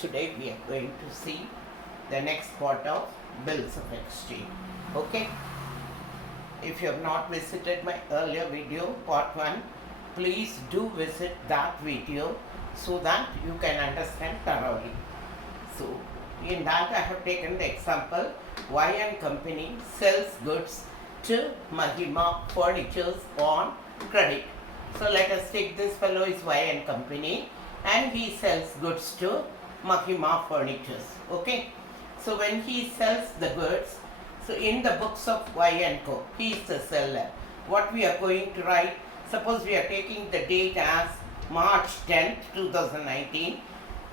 Today we are going to see the next part of bills of exchange. Okay, if you have not visited my earlier video, part 1, please do visit that video so that you can understand thoroughly. So, in that I have taken the example Y and Company sells goods to Mahima Furnitures on credit. So, let us take this fellow is Y and Company and he sells goods to Mahima Furnitures. Okay. So, when he sells the goods, so in the books of Y and Co, he is the seller. What we are going to write, suppose we are taking the date as March 10th, 2019.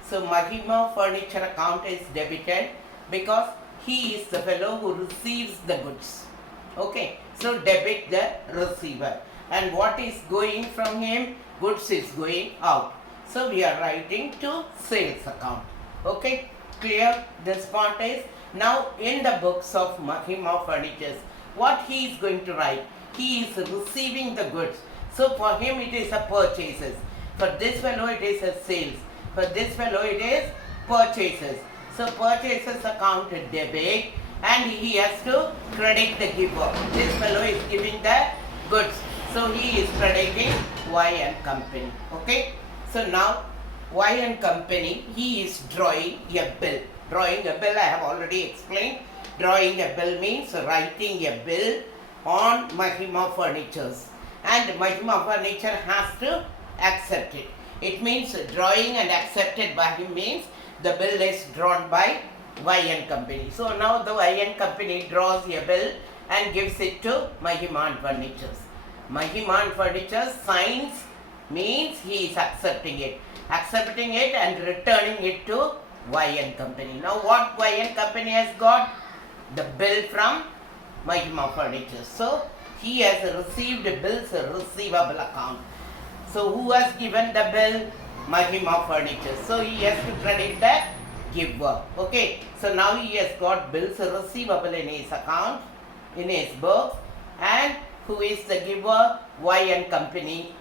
So Mahima Furniture account is debited because he is the fellow who receives the goods. Okay, so debit the receiver. And what is going from him? Goods is going out. So we are writing to sales account. Okay, clear? This part is now in the books of Mahima Furnitures. What he is going to write? He is receiving the goods. So for him it is a purchases. For this fellow it is a sales. For this fellow it is purchases. So purchases account debit and he has to credit the giver. This fellow is giving the goods. So he is crediting Y and Company. Okay. So now Y and Company, he is drawing a bill. Drawing a bill I have already explained. Drawing a bill means writing a bill on Mahima Furnitures. And Mahima Furniture has to accept it. It means drawing and accepted by him means the bill is drawn by Y and Company. So now the Y and Company draws a bill and gives it to Mahima Furnitures. Mahima Furnitures signs means he is accepting it. Accepting it and returning it to Y and Company. Now what Y and Company has got? The bill from Mahima Furnitures. So he has received bills receivable account. So who has given the bill? Mahima Furniture. So he has to credit the giver. Okay. So now he has got bills receivable in his account, in his books. And who is the giver? Y and Company.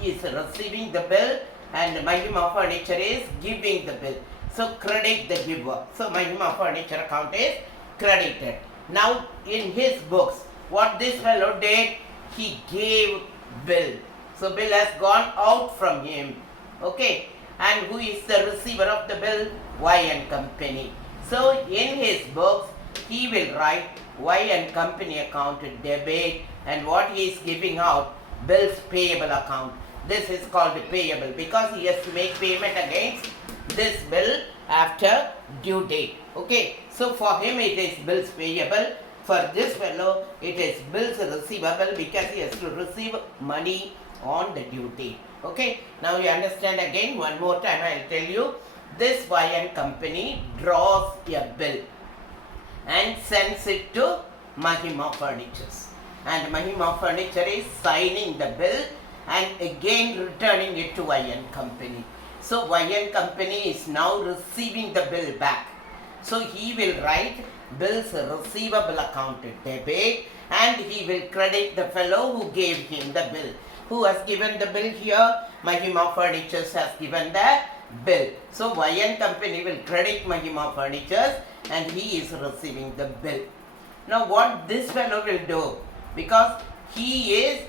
He is receiving the bill and Mahima Furniture is giving the bill. So credit the giver. So Mahima Furniture account is credited. Now in his books, what this fellow did? He gave bill. So bill has gone out from him. Okay. And who is the receiver of the bill? Y and Company. So in his books, he will write Y and Company account debit and what he is giving out, bills payable account. This is called payable because he has to make payment against this bill after due date. Okay. So for him it is bills payable. For this fellow it is bills receivable because he has to receive money on the due date. Okay. Now you understand again. One more time I will tell you. This Y and Company draws a bill and sends it to Mahima Furnitures. And Mahima Furniture is signing the bill and again returning it to Y and Company. So Y and Company is now receiving the bill back. So he will write bills receivable account debit and he will credit the fellow who gave him the bill. Who has given the bill here? Mahima Furnitures has given the bill. So Y and Company will credit Mahima Furnitures and he is receiving the bill. Now what this fellow will do? Because he is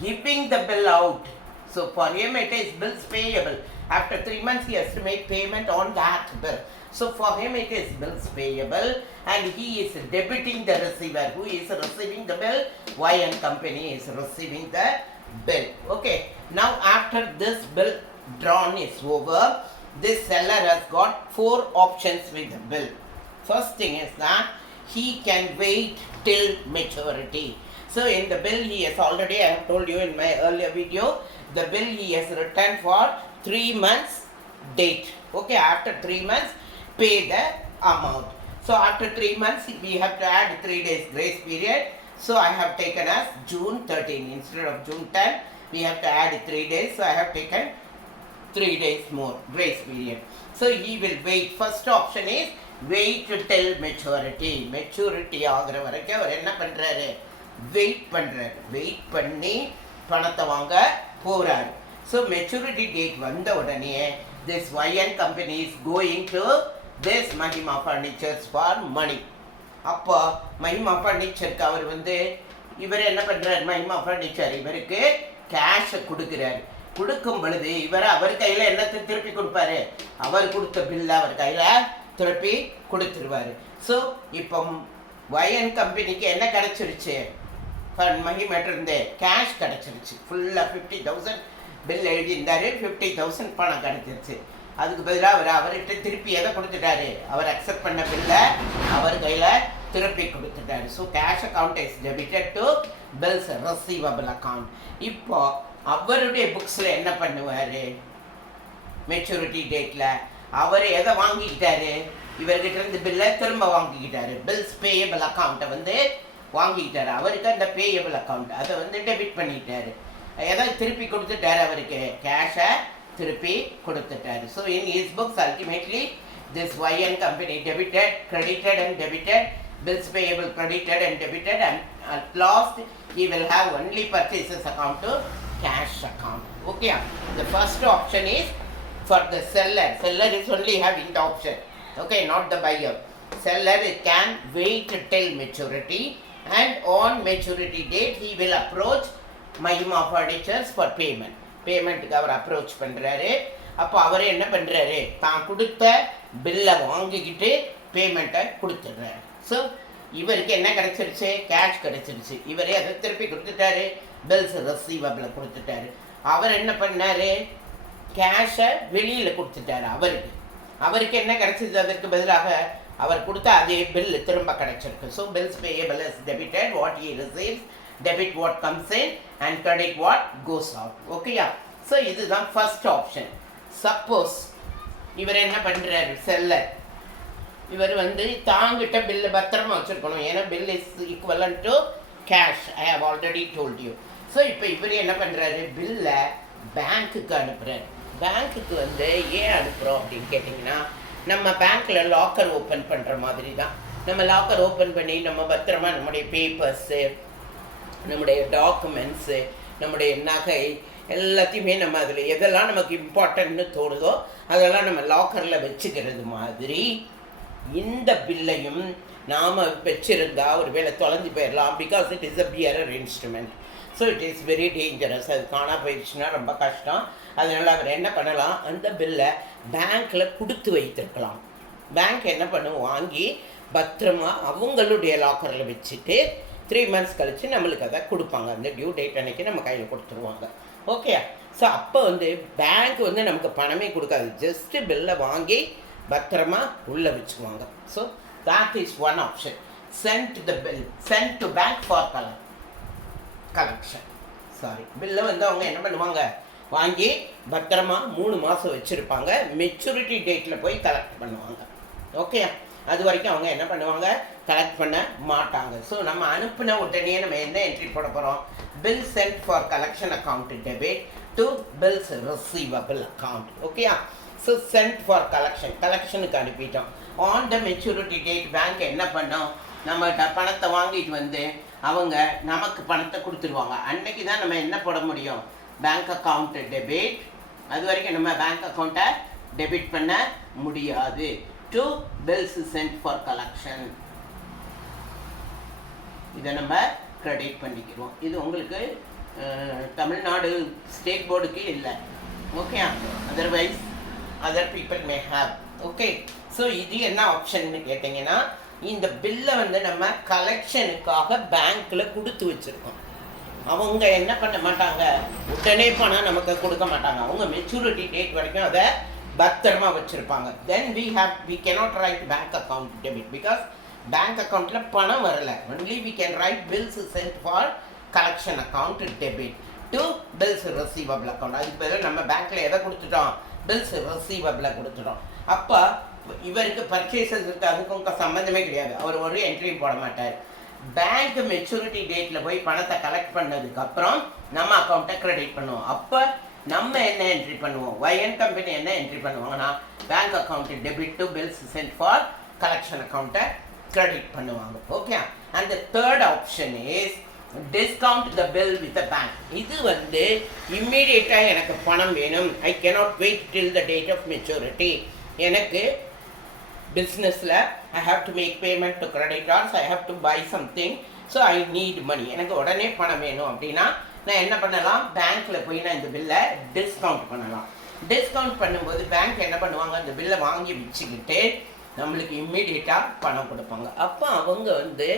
giving the bill out. So for him it is bills payable. After 3 months he has to make payment on that bill. So for him it is bills payable and he is debiting the receiver. Who is receiving the bill? Y and Company is receiving the bill. Okay. Now after this bill drawn is over, this seller has got 4 options with the bill. First thing is that he can wait till maturity. So in the bill he has already, I have told you in my earlier video, the bill he has written for 3 months date. Okay, after 3 months pay the amount. So after 3 months we have to add 3 days grace period. So I have taken as June 13 instead of June 10. We have to add 3 days. So I have taken 3 days more grace period. So he will wait. First option is wait till maturity. Maturity ஆகிற வரைக்கும் அவர் என்ன பண்றாரு? Wait பண்றாரு. Wait பண்ணி பணத்தை வாங்க போறாரு. So maturity date வந்த உடனே this YN company is going to this Mahima Furnitures for money. அப்போ மஹிமா ஃபர்னிச்சருக்கு அவர் வந்து இவர் என்ன பண்ணுறாரு, மஹிமா ஃபர்னிச்சர் இவருக்கு கேஷை கொடுக்குறாரு. கொடுக்கும் பொழுது இவர் அவர் கையில் என்னத்தை திருப்பி கொடுப்பாரு, அவர் கொடுத்த பில்லை அவர் கையில் திருப்பி கொடுத்துருவார். ஸோ இப்போ YN கம்பெனிக்கு என்ன கிடச்சிருச்சு, மஹிமேட்டிருந்து கேஷ் கிடச்சிருச்சு. ஃபுல்லாக 50,000 பில் எழுதியிருந்தார், 50,000 பணம் கிடச்சிருச்சு. அதுக்கு பதிலாக அவர்கிட்ட திருப்பி எதை கொடுத்துட்டாரு, அவர் அக்செப்ட் பண்ண பில்லை அவர் கையில் திருப்பி கொடுத்துட்டாரு. So cash account is debited to bills receivable account. இப்போ அவருடைய புக்ஸில் என்ன பண்ணுவார், மெச்சூரிட்டி டேட்டில் அவர் எதை வாங்கிக்கிட்டாரு, இவர்கிட்ட இருந்து பில்லை திரும்ப வாங்கிக்கிட்டாரு. பில்ஸ் பேயபிள் அக்கௌண்ட்டை வந்து வாங்கிக்கிட்டாரு. அவருக்கு அந்த பேயபிள் அக்கௌண்ட் அதை வந்து டெபிட் பண்ணிக்கிட்டாரு. எதை திருப்பி கொடுத்துட்டாரு, அவருக்கு கேஷை திருப்பி கொடுத்துட்டாரு. So in his books ultimately this YN company debited, credited and debited, bills payable credited and debited, and at last he will have only purchases account to cash account. Okay, the first option is for the seller. Seller is only having the option, okay, not the buyer. Seller can wait till maturity, and on maturity date he will approach Mahima Furnitures for payment. பேமெண்ட்டுக்கு அவர் approach பண்ணுறாரு. அப்போ அவர் என்ன பண்ணுறாரு, தான் கொடுத்த பில்லை வாங்கிக்கிட்டு பேமெண்ட்டை கொடுத்துட்றாரு. ஸோ இவருக்கு என்ன கிடச்சிருச்சு, கேஷ் கிடச்சிருச்சு. இவரே அதை திருப்பி கொடுத்துட்டாரு, பில்ஸ் ரிசீவபிளை கொடுத்துட்டாரு. அவர் என்ன பண்ணார், கேஷை வெளியில் கொடுத்துட்டாரு. அவருக்கு என்ன கிடச்சிது, அதற்கு பதிலாக அவர் கொடுத்த அதே பில்லு திரும்ப கிடச்சிருக்கு. So bills payable is debited, what he receives, debit what comes in and credit what goes out. ஓகேயா? ஸோ இதுதான் ஃபர்ஸ்ட் ஆப்ஷன். சப்போஸ் இவர் என்ன பண்ணுறாரு, செல்லர் இவர் வந்து தாங்கிட்ட பில்லு பத்திரமா வச்சுருக்கணும். ஏன்னா bill is equivalent to cash, I have already told you. So இப்போ இவர் என்ன பண்ணுறாரு, பில்லை பேங்க்குக்கு அனுப்புகிறார். பேங்க்குக்கு வந்து ஏன் அனுப்புகிறோம் அப்படின்னு கேட்டிங்கன்னா, நம்ம பேங்க்கில் லாக்கர் ஓப்பன் பண்ணுற மாதிரி தான். நம்ம லாக்கர் ஓப்பன் பண்ணி நம்ம பத்திரமா நம்முடைய பேப்பர்ஸு, நம்முடைய டாக்குமெண்ட்ஸு, நம்முடைய நகை எல்லாத்தையுமே நம்ம அதில் எதெல்லாம் நமக்கு இம்பார்ட்டன்ட்னு தோணுதோ அதெல்லாம் நம்ம லாக்கரில் வச்சுக்கிறது மாதிரி இந்த பில்லையும் நாம் வச்சுருந்தா ஒரு வேளை தொலைஞ்சு போயிடலாம். Because it is a bearer instrument. So it is very dangerous. அது காணா போயிடுச்சுன்னா ரொம்ப கஷ்டம். அதனால் அவர் என்ன பண்ணலாம், அந்த பில்லை பேங்க்கில் கொடுத்து வைத்திருக்கலாம். பேங்க் என்ன பண்ணும், வாங்கி பத்திரமா அவங்களுடைய லாக்கரில் வச்சுட்டு 3 months கழித்து நம்மளுக்கு அதை கொடுப்பாங்க. அந்த டியூ டேட் அன்றைக்கி நம்ம கையில் கொடுத்துருவாங்க. ஓகே. ஸோ அப்போ வந்து பேங்க் வந்து நமக்கு பணமே கொடுக்காது, ஜஸ்ட்டு பில்லை வாங்கி பத்திரமா உள்ளே வச்சுக்குவாங்க. So that is one option. Send the bill, send to bank for collection. Sorry, பில்லை வந்து அவங்க என்ன பண்ணுவாங்க, வாங்கி பத்திரமா 3 மாதம் வச்சுருப்பாங்க. மெச்சூரிட்டி டேட்டில் போய் கலெக்ட் பண்ணுவாங்க. ஓகே, அது வரைக்கும் அவங்க என்ன பண்ணுவாங்க, கலெக்ட் பண்ண மாட்டாங்க. ஸோ நம்ம அனுப்பின உடனே நம்ம என்ன என்ட்ரி போட போகிறோம், bill sent for collection account debit to bills receivable account. ஓகேயா? ஸோ சென்ட் ஃபார் கலெக்ஷனுக்கு அனுப்பிட்டோம். On the maturity date bank என்ன பண்ணோம், நம்மகிட்ட பணத்தை வாங்கிட்டு வந்து அவங்க நமக்கு பணத்தை கொடுத்துருவாங்க. அன்னைக்கு தான் நம்ம என்ன போட முடியும், பேங்க் அக்கௌண்ட் டெபிட். அது வரைக்கும் நம்ம பேங்க் அக்கௌண்ட்டை டெபிட் பண்ண முடியாது. to bills sent for collection. இதை நம்ம கிரெடிட் பண்ணிக்கிறோம். இது உங்களுக்கு தமிழ்நாடு ஸ்டேட் போர்டுக்கு இல்லை. Okay, otherwise other people may have. Okay. So இது என்ன ஆப்ஷன்னு கேட்டிங்கன்னா, இந்த பில்லை வந்து நம்ம கலெக்ஷனுக்காக பேங்க்கில் கொடுத்து வச்சுருக்கோம். அவங்க என்ன பண்ண மாட்டாங்க, உடனே பணம் நமக்கு கொடுக்க மாட்டாங்க. அவங்க மெச்சூரிட்டி டேட் வரைக்கும் அதை பத்திரமா வச்சுருப்பாங்க. தென் we cannot write bank account debit because bank அக்கௌண்ட்டில் பணம் வரல. Only we can write bills sent for collection account debit to bills receivable account. அதுக்கு பதிலாக நம்ம பேங்க்கில் எதை கொடுத்துட்டோம், பில்ஸ் ரிசீவபிளை கொடுத்துட்டோம். அப்போ இவருக்கு பர்ச்சேசஸ் இருக்குது, அதுக்கும் சம்மந்தமே கிடையாது. அவர் ஒரு என்ட்ரியும் போட மாட்டார். பேங்க் மெச்சூரிட்டி டேட்டில் போய் பணத்தை கலெக்ட் பண்ணதுக்கப்புறம் நம்ம அக்கௌண்ட்டை கிரெடிட் பண்ணுவோம். அப்போ நம்ம என்ன என்ட்ரி பண்ணுவோம், YN கம்பெனி என்ன என்ட்ரி பண்ணுவாங்கன்னா, bank account debit to bills sent for collection அக்கௌண்ட்டை கிரெடிட் பண்ணுவாங்க. Okay. And the third option is discount the bill with the bank. இது வந்து இம்மீடியட்டாக எனக்கு பணம் வேணும். I cannot wait till the date of maturity. எனக்கு பிஸ்னஸில் I have to make payment to creditors, I have to buy something, so I need money. எனக்கு உடனே பணம் வேணும் அப்படின்னா நான் என்ன பண்ணலாம், பேங்க்கில் போய் நான் இந்த பில்லை டிஸ்கவுண்ட் பண்ணலாம். டிஸ்கவுண்ட் பண்ணும்போது பேங்க் என்ன பண்ணுவாங்க, அந்த பில்லை வாங்கி வச்சுக்கிட்டு நம்மளுக்கு இம்மீடியட்டாக பணம் கொடுப்பாங்க. அப்போ அவங்க வந்து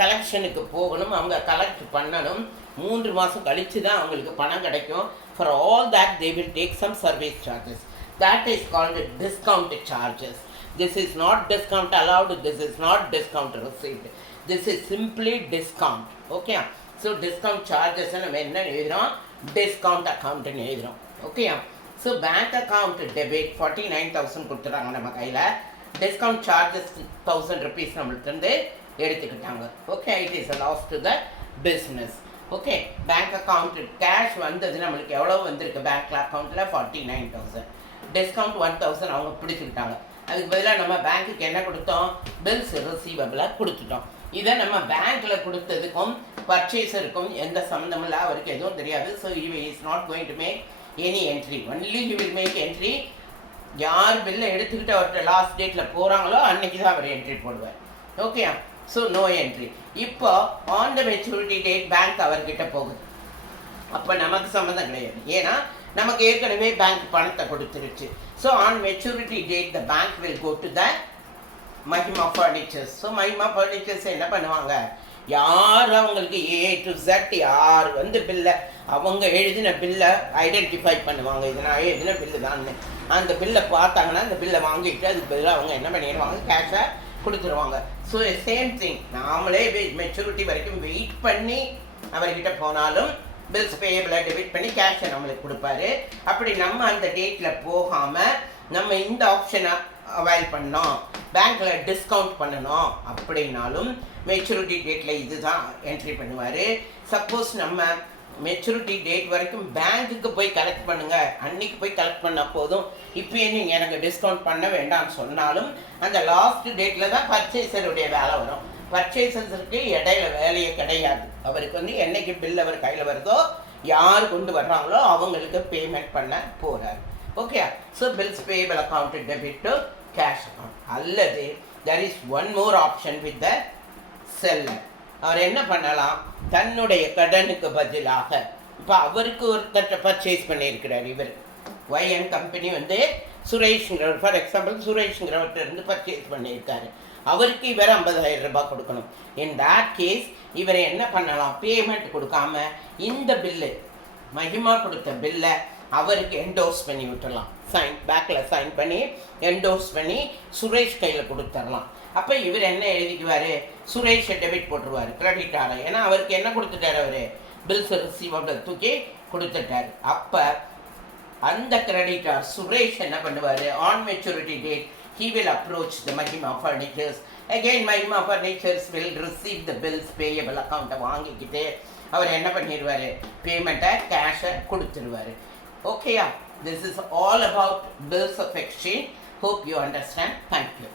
கலெக்ஷனுக்கு போகணும், அவங்க கலெக்ட் பண்ணணும். 3 மாதம் கழித்து தான் அவங்களுக்கு பணம் கிடைக்கும். For all that they will take some service charges. That is called discount charges. This is not discount allowed, this is not discount received. This is simply discount. Okay? So discount charges நம்ம என்ன எழுதுறோம், discount account ன்னு எழுதுறோம். Okay? So bank account debit 49,000 கொடுத்துறாங்க நம்ம கையில். Discount charges 1,000 rupees நம்மளுக்கு வந்து எடுத்துக்கிட்டாங்க. Okay? It is a loss to the business. Okay? Bank account cash வந்தது நம்மளுக்கு எவ்வளோ வந்திருக்கு, பேங்க் அக்கௌண்ட்டில் 49,000. டிஸ்கவுண்ட் 1,000 அவங்க பிடிச்சிக்கிட்டாங்க. அதுக்கு பதிலாக நம்ம பேங்க்குக்கு என்ன கொடுத்தோம், பில்ஸ் ரிசீவபிளாக கொடுத்துட்டோம். இதை நம்ம பேங்க்கில் கொடுத்ததுக்கும் பர்ச்சேஸருக்கும் எந்த சம்மந்தமும் இல்லை, அவருக்கு எதுவும் தெரியாது. So he is not going to make any entry. Only he will make entry. யார் பில்லை எடுத்துக்கிட்டு அவர்கிட்ட லாஸ்ட் டேட்டில் போகிறாங்களோ அன்றைக்கி தான் அவர் என்ட்ரி போடுவார். Okay, so no entry. இப்போ on the maturity date bank அவர்கிட்ட போகுது. அப்போ நமக்கு சம்மந்தம் கிடையாது, ஏன்னா நமக்கு ஏற்கனவே பேங்க் பணத்தை கொடுத்துருச்சு. So on maturity date the bank will go to the Mahima Furnitures. So Mahima Furnitures என்ன பண்ணுவாங்க, யார் அவங்களுக்கு A to Z யார் வந்து பில்லை, அவங்க எழுதின பில்லை ஐடென்டிஃபை பண்ணுவாங்க, இது நான் எழுதின பில்லு தான். அந்த பில்லை பார்த்தாங்கன்னா அந்த பில்லை வாங்கிட்டு அதுக்கு பதிலாக அவங்க என்ன பண்ணிடுவாங்க, கேஷை கொடுத்துருவாங்க. ஸோ சேம் திங், நாமளே மெச்சூரிட்டி வரைக்கும் வெயிட் பண்ணி அவர்கிட்ட போனாலும் பில்ஸ் பேயபிளை டெபிட் பண்ணி கேஷை நம்மளுக்கு கொடுப்பாரு. அப்படி நம்ம அந்த டேட்டில் போகாமல் நம்ம இந்த ஆப்ஷனை அவைல் பண்ணோம், பேங்க்கில் டிஸ்கவுண்ட் பண்ணணும் அப்படின்னாலும் மெச்சூரிட்டி டேட்டில் இது தான் என்ட்ரி பண்ணுவார். சப்போஸ் நம்ம மெச்சூரிட்டி டேட் வரைக்கும் பேங்க்குக்கு போய் கலெக்ட் பண்ணுங்கள், அன்றைக்கி போய் கலெக்ட் பண்ணால் போதும், இப்போயே நீங்கள் எனக்கு டிஸ்கவுண்ட் பண்ண வேண்டாம்னு சொன்னாலும் அந்த லாஸ்ட் டேட்டில் தான் பர்ச்சேசருடைய வேலை வரும். பர்ச்சேசர்ஸுக்கு இடையில வேலையே கிடையாது. அவருக்கு வந்து என்னைக்கு பில் அவர் கையில் வருதோ, யார் கொண்டு வர்றாங்களோ அவங்களுக்கு பேமெண்ட் பண்ண போகிறார். Okay, so bills payable account debit to cash account. அல்லது there is one more option with the seller. அவர் என்ன பண்ணலாம், தன்னுடைய கடனுக்கு பதிலாக இப்போ அவருக்கு ஒருத்தர் பர்ச்சேஸ் பண்ணியிருக்கிறார், இவர் YN கம்பெனி வந்து சுரேஷ்ங்கிறவர், ஃபார் எக்ஸாம்பிள் சுரேஷ்ங்கிறவர்கிட்ட இருந்து பர்ச்சேஸ் பண்ணியிருக்காரு. அவருக்கு இவர் 50,000 ரூபாய் கொடுக்கணும். இன் தட் கேஸ் இவர் என்ன பண்ணலாம், பேமெண்ட் கொடுக்காம இந்த பில்லு மஹிமா கொடுத்த பில்லை அவருக்கு என்டோர்ஸ் பண்ணி விட்டுடலாம். சைன் பேக்கில் சைன் பண்ணி என்டோர்ஸ் பண்ணி சுரேஷ் கையில் கொடுத்துடலாம். அப்போ இவர் என்ன எழுதிக்குவார், சுரேஷை டெபிட் போட்டுருவார் கிரெடிட்டாரை. ஏன்னா அவருக்கு என்ன கொடுத்துட்டார், அவர் பில்ஸ் ரிசீவபிள் தூக்கி கொடுத்துட்டார். அப்போ அந்த கிரெடிட்டார் சுரேஷ் என்ன பண்ணுவார், on maturity date he will approach the Mahima Furnitures. Again Mahima Furnitures will receive the bills payable account வாங்கிக்கிட்டு அவர் என்ன பண்ணிடுவார், பேமெண்ட்டை கேஷை கொடுத்துருவார். ஓகேயா, this is all about bills of exchange. Hope you understand. Thank you.